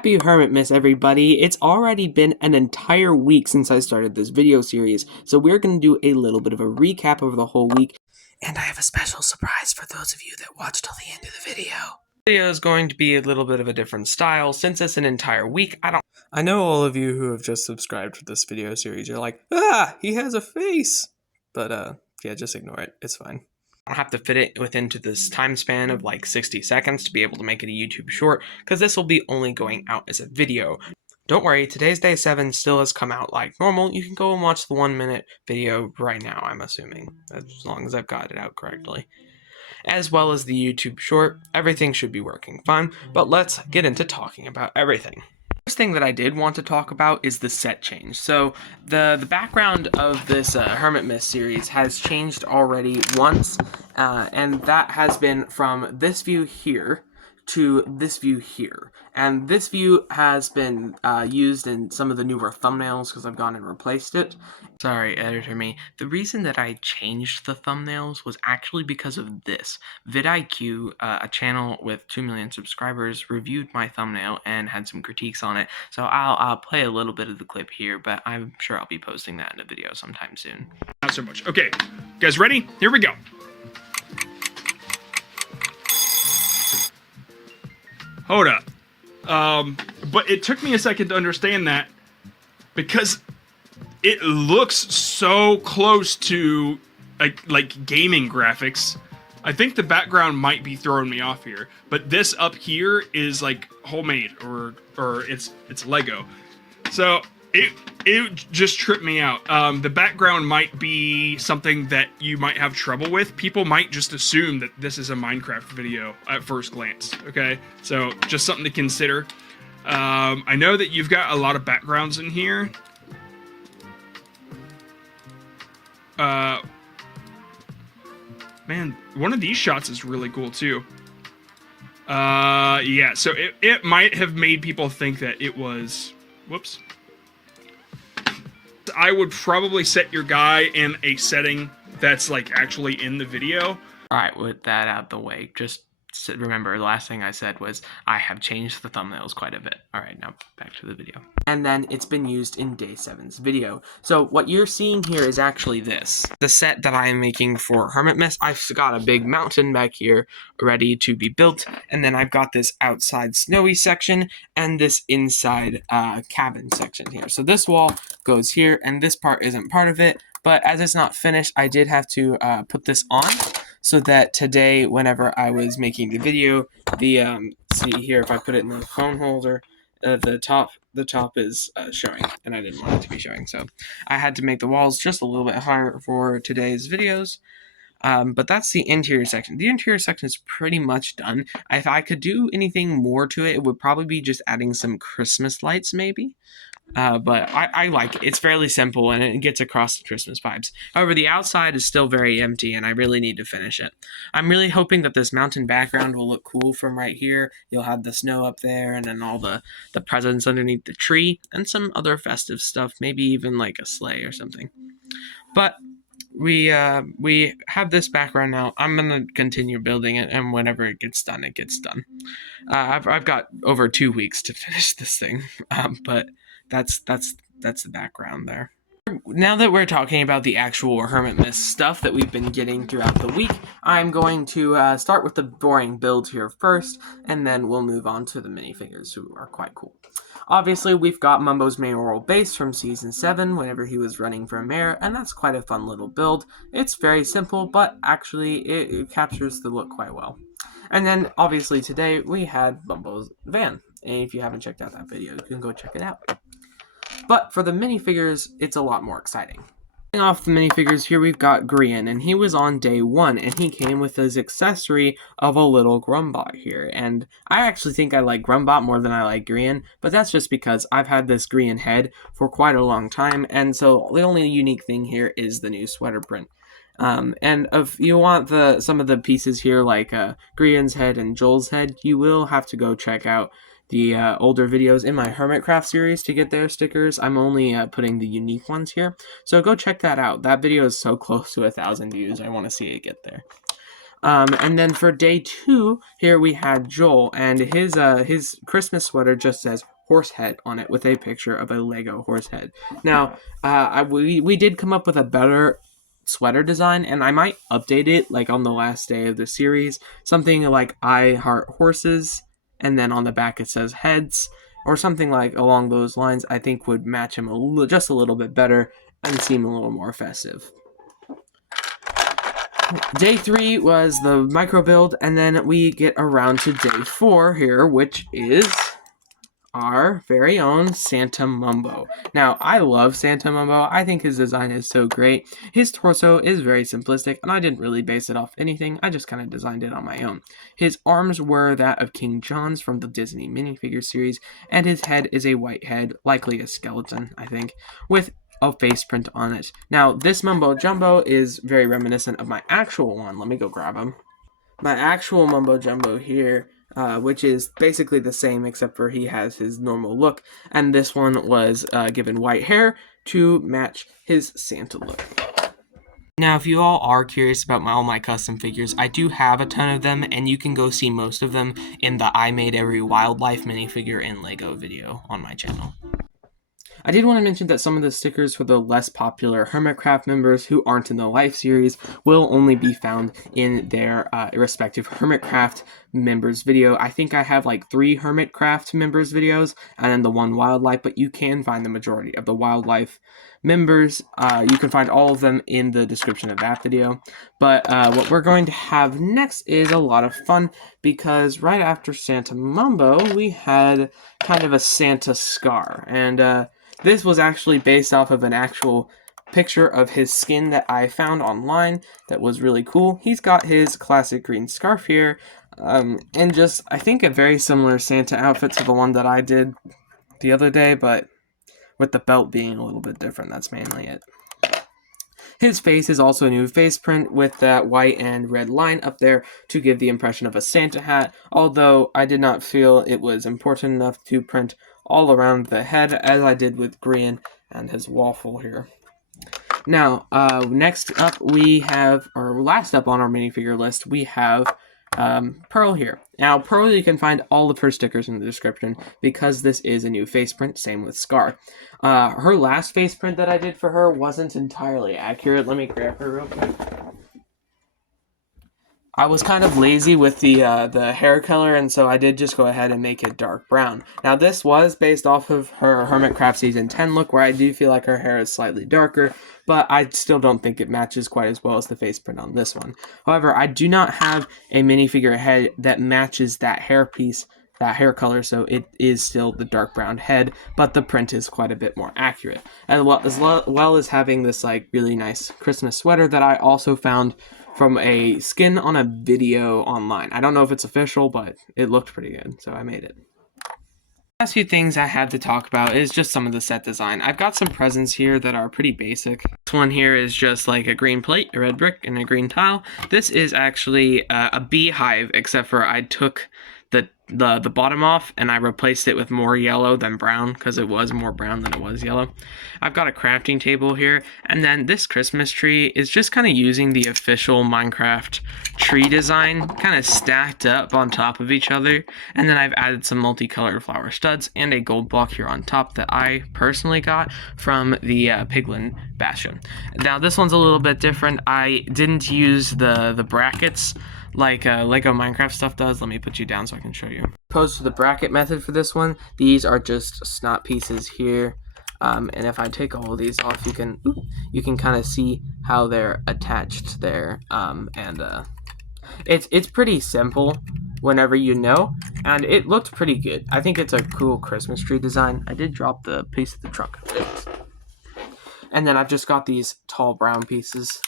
Happy Hermitmas, everybody. It's already been an entire week since I started this video series, so we're going to do a little bit of a recap over the whole week. And I have a special surprise for those of you that watched till the end of the video. The video is going to be a little bit of a different style since it's an entire week. I know all of you who have just subscribed to this video series, you're like, he has a face. But yeah, just ignore it. It's fine. I don't have to fit it into this time span of like 60 seconds to be able to make it a YouTube short, because this will be only going out as a video. Don't worry, today's day 7 still has come out like normal. You can go and watch the 1-minute video right now, I'm assuming, as long as I've got it out correctly. As well as the YouTube short, everything should be working fine, but let's get into talking about everything. First thing that I did want to talk about is the set change. So the background of this Hermitmas series has changed already once, and that has been from this view here to this view here. And this view has been used in some of the newer thumbnails because I've gone and replaced it. Sorry, editor me. The reason that I changed the thumbnails was actually because of this. VID IQ, a channel with 2 million subscribers, reviewed my thumbnail and had some critiques on it. So I'll play a little bit of the clip here, but I'm sure I'll be posting that in a video sometime soon. Not so much. Okay, guys ready? Here we go. Hold up. But it took me a second to understand that because it looks so close to like gaming graphics. I think the background might be throwing me off here, but this up here is like homemade or it's Lego. So it just tripped me out. The background might be something that you might have trouble with. People might just assume that this is a Minecraft video at first glance, okay? So just something to consider. I know that you've got a lot of backgrounds in here. Man, one of these shots is really cool too. Yeah, so it might have made people think that it was, whoops. I would probably set your guy in a setting that's like actually in the video. Alright, with that out the way, just remember the last thing I said was I have changed the thumbnails quite a bit. Alright, now back to the video. And then it's been used in day 7's video. So what you're seeing here is actually this. The set that I am making for Hermitmas. I've got a big mountain back here ready to be built, and then I've got this outside snowy section and this inside cabin section here. So this wall goes here, and this part isn't part of it, but as it's not finished, I did have to put this on so that today, whenever I was making the video, the see here, if I put it in the phone holder, the top is showing, and I didn't want it to be showing, so I had to make the walls just a little bit higher for today's videos. But that's the interior section. The interior section is pretty much done. If I could do anything more to it, it would probably be just adding some Christmas lights, maybe. But I like it. It's fairly simple, and it gets across the Christmas vibes. However, the outside is still very empty, and I really need to finish it. I'm really hoping that this mountain background will look cool from right here. You'll have the snow up there, and then all the presents underneath the tree, and some other festive stuff, maybe even like a sleigh or something. But we have this background now. I'm gonna continue building it, and whenever it gets done, it gets done. I've got over 2 weeks to finish this thing, but that's the background there. Now that we're talking about the actual Hermitmas stuff that we've been getting throughout the week, I'm going to start with the boring build here first, and then we'll move on to the minifigures, who are quite cool. Obviously, we've got Mumbo's mayoral base from Season 7, whenever he was running for mayor, and that's quite a fun little build. It's very simple, but actually it captures the look quite well. And then, obviously, today we had Mumbo's van, and if you haven't checked out that video, you can go check it out. But for the minifigures, it's a lot more exciting. Starting off the minifigures, here we've got Grian, and he was on day 1, and he came with his accessory of a little Grumbot here. And I actually think I like Grumbot more than I like Grian, but that's just because I've had this Grian head for quite a long time, and so the only unique thing here is the new sweater print. And if you want some of the pieces here, like Grian's head and Joel's head, you will have to go check out the older videos in my HermitCraft series to get their stickers. I'm only putting the unique ones here, so go check that out. That video is so close to 1,000 views. I want to see it get there. And then for day 2, here we had Joel, and his Christmas sweater just says horse head on it with a picture of a Lego horse head. Now, we did come up with a better sweater design, and I might update it like on the last day of the series. Something like I heart horses, and then on the back it says heads, or something like along those lines. I think would match him just a little bit better and seem a little more festive. Day 3 was the micro build, and then we get around to day 4 here, which is our very own Santa Mumbo. Now, I love Santa Mumbo. I think his design is so great. His torso is very simplistic, and I didn't really base it off anything. I just kind of designed it on my own. His arms were that of King John's from the Disney minifigure series, and his head is a white head, likely a skeleton, I think, with a face print on it. Now, this Mumbo Jumbo is very reminiscent of my actual one. Let me go grab him. My actual Mumbo Jumbo here, which is basically the same except for he has his normal look, and this one was given white hair to match his Santa look. Now, if you all are curious about all my custom figures, I do have a ton of them, and you can go see most of them in the I Made Every Wildlife minifigure in Lego video on my channel. I did want to mention that some of the stickers for the less popular HermitCraft members who aren't in the Life series will only be found in their respective HermitCraft members video. I think I have like 3 HermitCraft members videos and then the 1 Wildlife, but you can find the majority of the Wildlife members. You can find all of them in the description of that video. But what we're going to have next is a lot of fun, because right after Santa Mumbo, we had kind of a Santa Scar, and this was actually based off of an actual picture of his skin that I found online that was really cool. He's got his classic green scarf here, and just, I think, a very similar Santa outfit to the one that I did the other day, but with the belt being a little bit different. That's mainly it. His face is also a new face print with that white and red line up there to give the impression of a Santa hat, although I did not feel it was important enough to print all around the head as I did with Grian and his waffle here. Now, next up we have, or last up on our minifigure list, we have Pearl here. Now, Pearl, you can find all of her stickers in the description because this is a new face print, same with Scar. Her last face print that I did for her wasn't entirely accurate. Let me grab her real quick. I was kind of lazy with the hair color, and so I did just go ahead and make it dark brown. Now, this was based off of her HermitCraft Season 10 look, where I do feel like her hair is slightly darker, but I still don't think it matches quite as well as the face print on this one. However, I do not have a minifigure head that matches that hair piece, that hair color, so it is still the dark brown head, but the print is quite a bit more accurate. And as well as having this like really nice Christmas sweater that I also found from a skin on a video online. I don't know if it's official, but it looked pretty good, so I made it. Last few things I had to talk about is just some of the set design. I've got some presents here that are pretty basic. This one here is just like a green plate, a red brick, and a green tile. This is actually a beehive, except for I took the bottom off and I replaced it with more yellow than brown because it was more brown than it was yellow. I've got a crafting table here, and then this Christmas tree is just kind of using the official Minecraft tree design kind of stacked up on top of each other, and then I've added some multicolored flower studs and a gold block here on top that I personally got from the Piglin Bastion. Now this one's a little bit different. I didn't use the brackets like Lego Minecraft stuff does. Let me put you down so I can show you. Opposed to the bracket method for this one, these are just snot pieces here, and if I take all of these off, you can kind of see how they're attached there, it's pretty simple whenever you know, and it looked pretty good. I think it's a cool Christmas tree design. I did drop the piece of the trunk, and then I've just got these tall brown pieces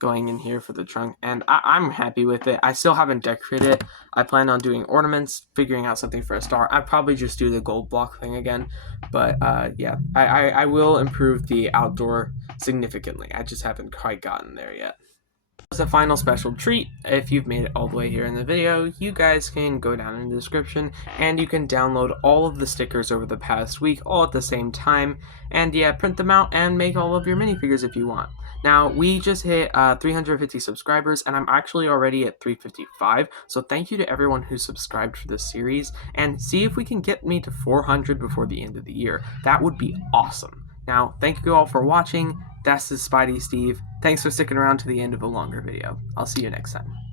going in here for the trunk, and I'm happy with it. I still haven't decorated it. I plan on doing ornaments, figuring out something for a star. I'd probably just do the gold block thing again, but yeah, I will improve the outdoor significantly. I just haven't quite gotten there yet. As a final special treat, if you've made it all the way here in the video, you guys can go down in the description and you can download all of the stickers over the past week all at the same time, and yeah, print them out and make all of your minifigures if you want. Now, we just hit 350 subscribers, and I'm actually already at 355, so thank you to everyone who subscribed for this series, and see if we can get me to 400 before the end of the year. That would be awesome. Now, thank you all for watching. This is Spidey Steve. Thanks for sticking around to the end of a longer video. I'll see you next time.